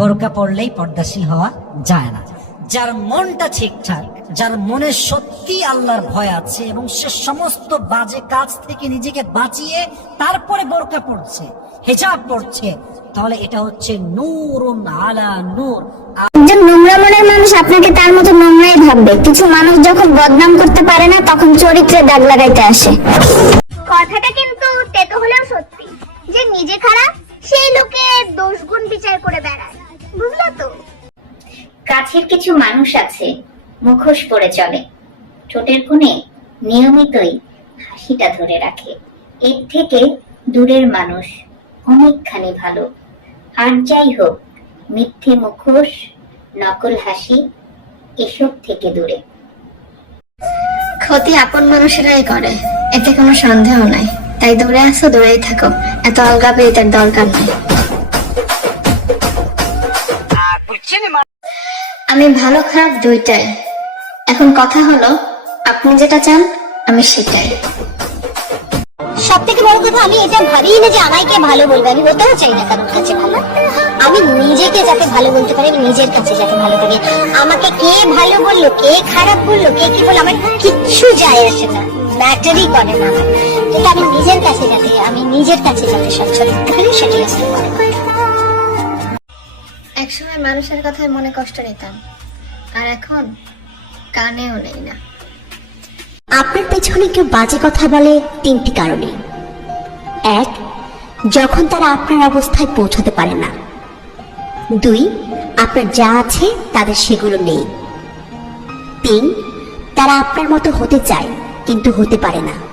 বোরকা পড়লেই পর্দাশীল হওয়া যায় না। যার মনটা ঠিকঠাক যার মনে সত্যি আল্লাহর ভয় আছে এবং সে সমস্ত বাজে কাজ থেকে নিজেকে বাঁচিয়ে তারপরে বোরকা পড়ছে হেজাব পড়ছে তাহলে এটা হচ্ছে নূরুন আলা নূর। একজন নোংরা মনের মানুষ আপনাকে তার মতো নোংরাই ভাববে। কিছু মানুষ যখন বদনাম করতে পারে না তখন চরিত্রে দাগ লাগাইতে আসে। কথাটা কিন্তু তেতো হলেও সত্যি। যে নিজে খারাপ সেই লোকে দোষ গুণ বিচার করে বেড়ায়। কাছের কিছু মানুষ আছে মুখোশ পরে চলে। ঠোঁটের কোণে নিয়মিতই হাসিটা ধরে রাখে। এর থেকে দূরের মানুষ অনেকখানি ভালো। আর যাই হোক মিথ্যে মুখোশ নকল হাসি এসব থেকে দূরে। ক্ষতি আপন মানুষেরাই করে এতে কোনো সন্দেহ নাই। তাই দূরে আসো দূরেই থাকো। এত আলগা পেয়ে তার দরকার নেই। আমি ভালো খারাপ দুইটাই। এখন কথা হলো, আপনি যেটা চান, আমি সেটাই। সব থেকে বড় কথা, আমি এটা ভাবিই না যে আমায় কে ভালো বলবে। আমি হতেও চাই না কারোর কাছে ভালো আমি নিজেকে যাতে ভালো বলতে পারি নিজের কাছে যাতে ভালো থাকি। আমাকে কে ভালো বলল, কে খারাপ বলল, কে কি বলল, আমার কিচ্ছু যায় আসে না। ম্যাটারই করে না। আমার কিন্তু আমি নিজের কাছে যাতে, আমি নিজের কাছে যাতে স্বচ্ছল থাকতে পারি সেটাই আসলে। একসময় মানুষের কথায় মনে কষ্ট নিতাম। আর এখন কানেও নেই না। আপনার পেছনে কেউ বাজে কথা বলে তিনটি কারণে। এক, যখন তারা আপনার অবস্থায় পৌঁছতে পারে না। দুই, আপনার যা আছে তাদের সেগুলো নেই। তিন, তারা আপনার মতো হতে চায়, কিন্তু হতে পারে না।